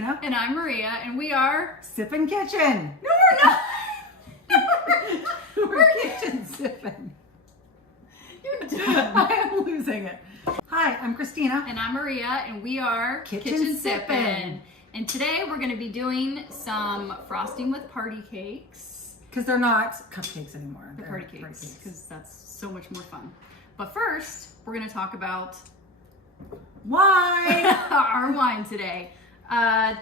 Christina. And I'm Maria, and we are Sippin' Kitchen. No, we're not. We're Kitchen Sippin'. I am losing it. Hi, I'm Christina. And I'm Maria, and we are Kitch'n Sippin'. And today we're going to be doing some frosting with party cakes. Because they're not cupcakes anymore. They're party cakes, because that's so much more fun. But first, we're going to talk about wine. our wine today.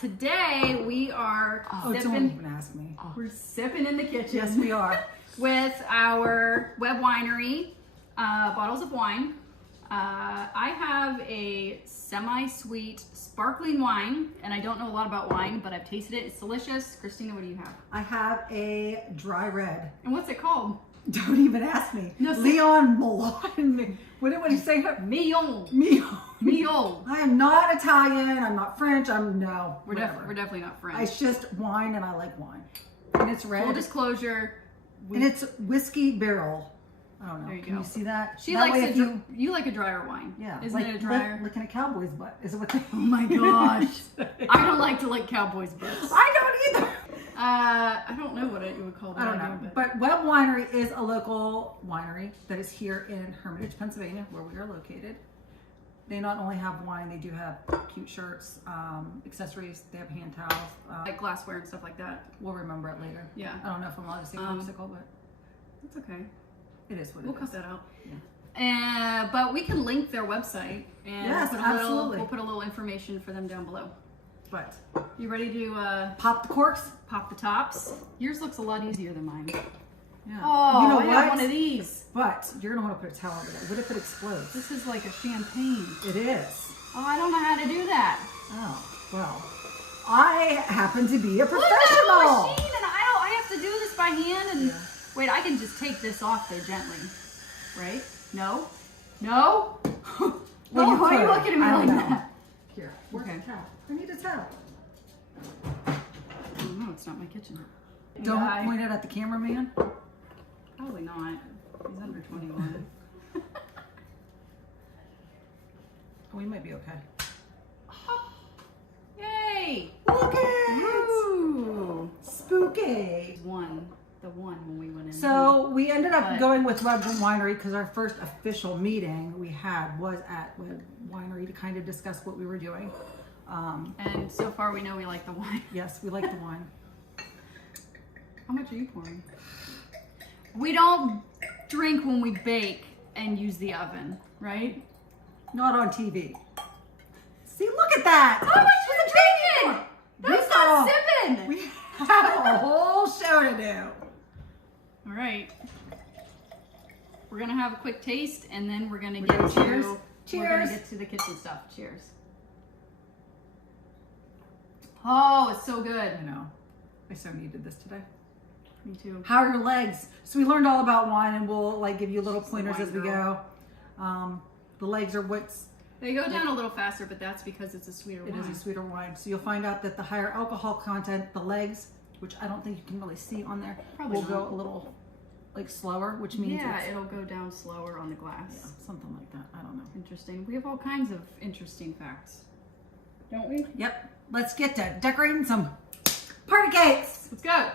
Today we are don't even ask me. We're sipping in the kitchen. Yes, we are. With our Webb Winery bottles of wine. I have a semi-sweet sparkling wine, and I don't know a lot about wine, but I've tasted it. It's delicious. Christina, what do you have? I have a dry red. And what's it called? Don't even ask me. No, Leon Milan. What did you say? Mignon. Mignon. Mignon. I am not Italian. I'm not French. We're definitely not French. It's just wine, and I like wine. And it's red. Full disclosure. And it's whiskey barrel. I don't know. There you Can go. you see that? She that likes you like a drier wine. Yeah. Isn't like it a drier? Licking a cowboy's butt. Is it what they? Oh my gosh. I don't like to lick cowboys' butts. I don't either. I don't know what you would call that. I don't know. But Webb Winery is a local winery that is here in Hermitage, Pennsylvania, where we are located. They not only have wine, they do have cute shirts, accessories. They have hand towels. Like glassware and stuff like that. We'll remember it later. Yeah. I don't know if I'm allowed to say popsicle, but it's okay. it is what it is. We'll cut that out. Yeah. But we can link their website and Yes, absolutely. We'll put a little information for them down below. But You ready to pop the corks? pop the tops? Yours looks a lot easier than mine. Yeah. Oh, you know I what? have one of these. But you're gonna want to put a towel over there. What if it explodes? This is like a champagne. It is. Oh, I don't know how to do that. Oh, well. I happen to be a Look at that professional. machine, and I have to do this by hand. And Yeah. wait, I can just take this off there gently, right? No, no. Well, Oh, why are you could. looking at me I don't like know. that? Here, where's Okay. the towel? I need a towel. Oh, no, it's not my kitchen. Don't Yeah, point it at the cameraman. Probably not. He's under 21. We might be okay. Yay! Look it! Woo! Spooky. The one when we went in. So we ended up But- going with Webb Winery because our first official meeting we had was at Webb Winery to kind of discuss what we were doing. And so far we know we like the wine. Yes, we like the wine. How much are you pouring? We don't drink when we bake and use the oven, right? Not on TV. See, look at that! How much are you drinking? That's We got not sipping! We have a whole show to do. All right. We're gonna have a quick taste, and then we're gonna get to cheers. We're Cheers. gonna get to the kitchen stuff. Cheers. Oh, it's so good. I know. I so needed this today. Me too. How are your legs? So we learned all about wine, and we'll like give you little She's the pointers wine as we girl. go. The legs are what's They go down a little faster, but that's because it's a sweeter it wine. is a sweeter wine. So you'll find out that the higher alcohol content, the legs, which I don't think you can really see on there, Probably will go not. a little like slower, which means Yeah, it's it'll go down slower on the glass. something like that. I don't know. Interesting. We have all kinds of interesting facts, don't we? Yep. Let's get to decorating some party cakes. Let's go.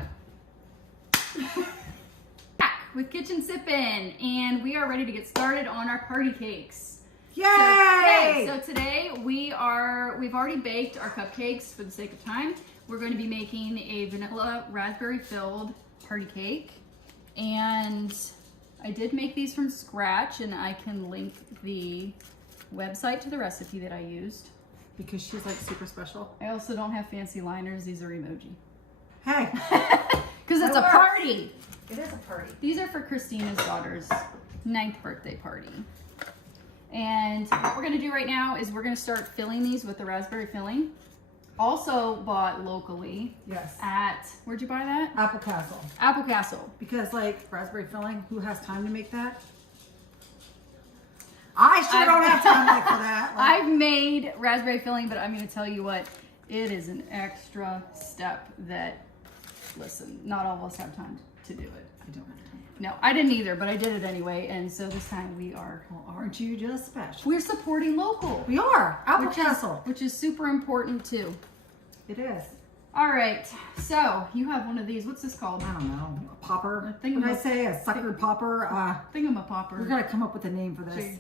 Back with Kitchen Sippin', and we are ready to get started on our party cakes. Yay! So today we've already baked our cupcakes for the sake of time. We're going to be making a vanilla raspberry filled party cake, and I did make these from scratch, and I can link the website to the recipe that I used. Because she's like super special. I also don't have fancy liners. These are emoji. Hey, Because it's a That works. party. it is a party. These are for Christina's daughter's 9th birthday party. And what we're gonna do right now is we're gonna start filling these with the raspberry filling. Also bought locally Yes. at, where'd you buy that? Apple Castle. Apple Castle. Because like raspberry filling, who has time to make that? I sure don't have time like for that. Like, I've made raspberry filling, but I'm gonna tell you what, it is an extra step that, listen, not all of us have time to do it. I don't have time. No, I didn't either, but I did it anyway, and so this time we are. Well, aren't you just special? We're supporting local. We are. Apple which Castle. which is super important too. It is. All right, so you have one of these. What's this called? I don't know. A popper. A What did I say? A sucker popper? Thingamapopper. We gotta come up with a name for this.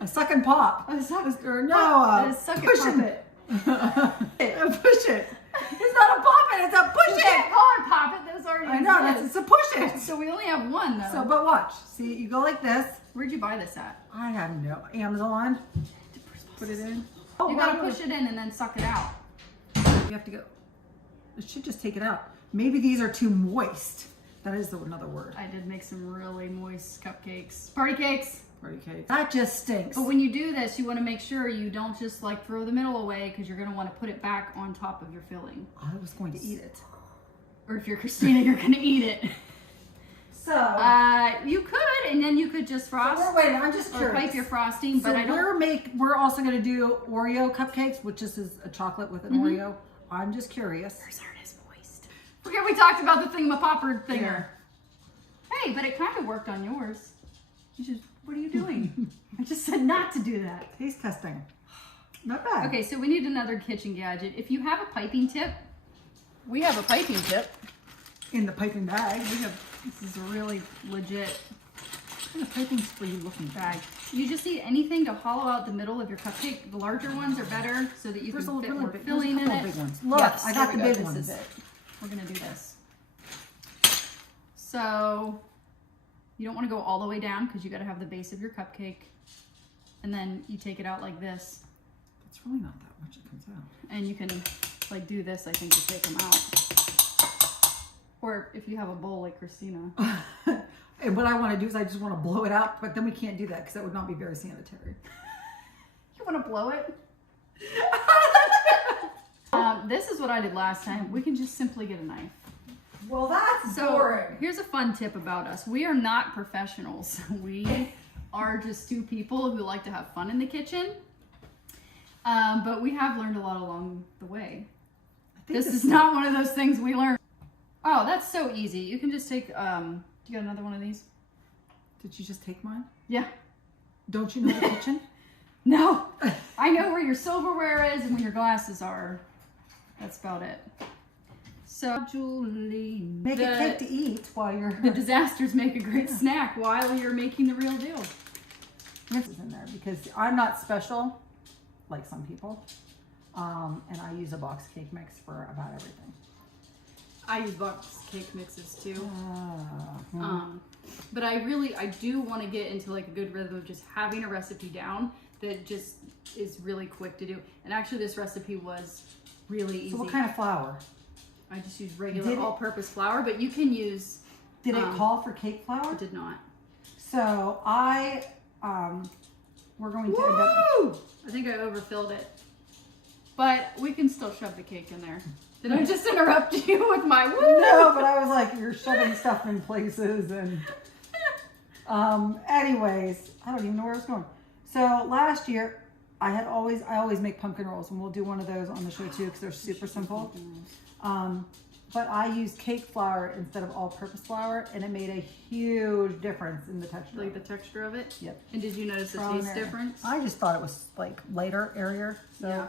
A suck and pop. A suck. Or no, a suck and push pop it. Push it. It's not a pop it, it's a push You it. can't call it pop it. Those already I know, exist. it's a push it. So we only have one though. So, but watch. See, you go like this. Where'd you buy this at? I have no Amazon. Put it in. Oh, You gotta push it in and then suck it out. You have to go. It should just take it out. Maybe these are too moist. That is another word. I did make some really moist cupcakes. Party cakes. Party cake. That just stinks. But when you do this, you want to make sure you don't just like throw the middle away because you're going to want to put it back on top of your filling. I was going to eat it. Or if you're Christina, you're going to eat it. So you could, and then you could just frost. So wait, I'm just or curious. pipe your frosting, So but I don't. we're also going to do Oreo cupcakes, which is a chocolate with an Oreo. I'm just curious. Yours aren't as moist. Forget we talked about the thingamapopper thinger. Yeah. Hey, but it kind of worked on yours. You just, what are you doing? I just said not to do that. Taste testing. Not bad. Okay, so we need another kitchen gadget. If you have a piping tip, we have a piping tip. In the piping bag. This is a really legit What kind of piping spray you looking for? bag. You just need anything to hollow out the middle of your cupcake. The larger ones are better so that you There's can a fit really more big, filling in there's a couple it. big ones. Look, Yes, I got the there we big go. ones. This is it. We're gonna do this. So you don't want to go all the way down because you got to have the base of your cupcake, and then you take it out like this, It's really not that much it comes out. and you can like do this. I think to take them out, or if you have a bowl like Christina. And what I want to do is I just want to blow it out, but then we can't do that because that would not be very sanitary. You want to blow it? This is what I did last time. We can just simply get a knife. Well, that's So boring. here's a fun tip about us. We are not professionals. We are just two people who like to have fun in the kitchen. But we have learned a lot along the way. I think This is not one of those things we learned. Oh, that's so easy. You can just take, you got another one of these? Did you just take mine? Yeah. Don't you know the kitchen? No. I know where your silverware is and where your glasses are. That's about it. So, Julie, Make a cake to eat while you're. the disasters make a great snack while you're making the real deal. This is in there because I'm not special, like some people, and I use a box cake mix for about everything. I use box cake mixes too. Uh, But I do want to get into like a good rhythm of just having a recipe down that just is really quick to do. And actually this recipe was really easy. So what kind of flour? I just use regular all-purpose flour, but you can use... Did it call for cake flour? It did not. So we're going to end up... Woo! I think I overfilled it. But we can still shove the cake in there. Did I just interrupt you with my woo? No, but I was like, you're shoving stuff in places and... anyways, I don't even know where I was going. So last year, I always make pumpkin rolls, and we'll do one of those on the show too because they're super simple. But I used cake flour instead of all-purpose flour, and it made a huge difference in the texture. Like the texture of it? Yep. And did you notice the From taste there. difference? I just thought it was like lighter, airier, so Yeah.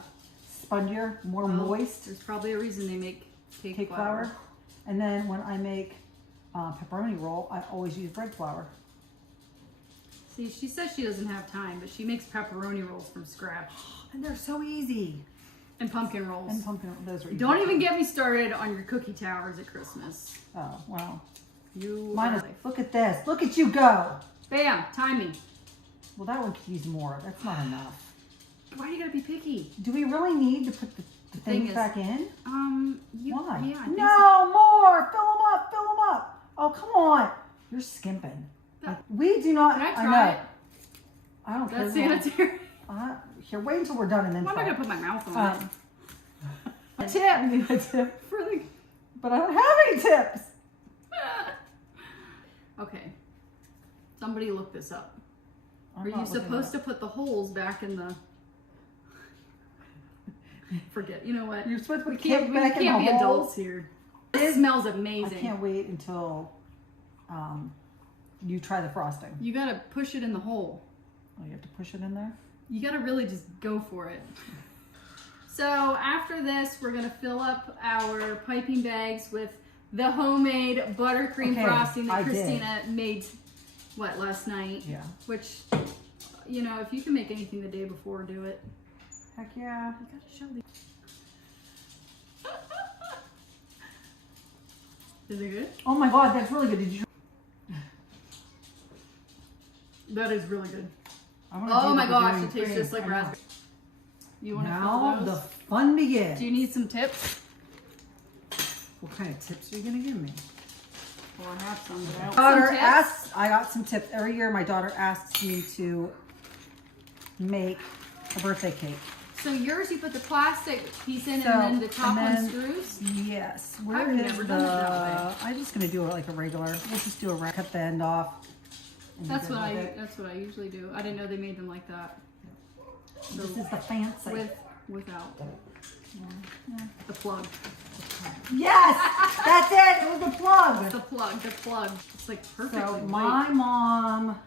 spongier, more Well, moist There's probably a reason they make cake flour. And then when I make pepperoni roll, I always use bread flour. See, she says she doesn't have time, but she makes pepperoni rolls from scratch. And they're so easy. And pumpkin rolls. And pumpkin, those are easy. Don't even get me started on your cookie towers at Christmas. Oh, wow. You Mine is, are- look at this. Look at you go. Bam, timing. Well, that one could use more. That's not enough. Why do you gotta be picky? Do we really need to put the thing things is- back in? Why? Yeah, I think No, so. more. Fill them up. Fill them up. Oh, come on. You're skimping. But- We do not. Can I I try know. it? I don't care. That's sanitary. Here, wait until we're done and then Why am I try. gonna put my mouth on it? A tip. I need a tip. For the... But I don't have any tips. Okay. Somebody look this up. I'm Are you not looking supposed it to put the holes back in the... Forget. You know what? You're supposed to We put can't, cake we back in can't the be hole. adults here. It smells I amazing. can't wait until you try the frosting. You gotta push it in the hole. Oh, you have to push it in there? You gotta really just go for it. So after this, we're gonna fill up our piping bags with the homemade buttercream frosting that Christina made, last night? Yeah. Which, you know, if you can make anything the day before, do it. Heck yeah. I gotta show these. Is it good? Oh my God, that's really good. Did you? That is really good. Oh my gosh, it tastes just like raspberry. You want to now fill the those? fun begins. Do you need some tips? What kind of tips are you gonna give me? Well, I have some. But I don't Daughter some tips? asks. I got some tips every year. My daughter asks me to make a birthday cake. So yours, you put the plastic piece in, So, and then the top and one then- screws. Yes. Where I've is never done it that way. I'm just gonna do it like a regular. We'll just do a cut the end off. and be That's good what with I. it. That's what I usually do. I didn't know they made them like that. This is the fancy. Without the plug. Yes, that's it. It was a plug. The plug. It's like perfectly So white. my mom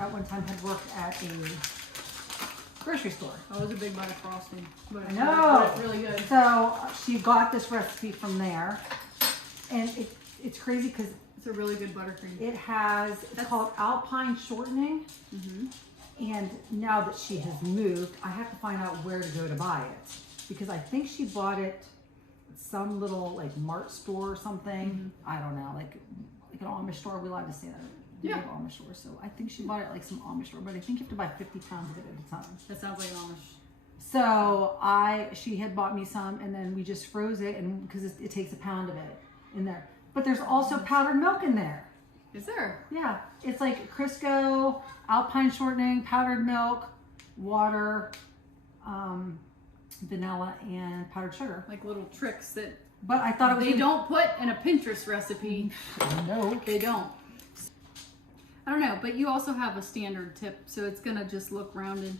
at one time had worked at a grocery store. I was a big butter frosting. But I know. It's really good. So she got this recipe from there, and it's crazy because It's a really good buttercream. it's called Alpine shortening. Mm-hmm. And now that she has moved, I have to find out where to go to buy it, because I think she bought it at some little like Mart store or something. I don't know, like an Amish store. Are we allowed to say that? Yeah. Amish store. So I think she bought it at like some Amish store, but I think you have to buy 50 pounds of it at a time. That sounds like Amish. So she had bought me some, and then we just froze it, and because it takes a pound of it in there. But there's also powdered milk in there. Is there? Yeah, it's like Crisco, Alpine shortening, powdered milk, water, vanilla, and powdered sugar. Like little tricks that But I thought it was. they don't put in a Pinterest recipe. No. They don't. I don't know, but you also have a standard tip, so it's gonna just look rounded.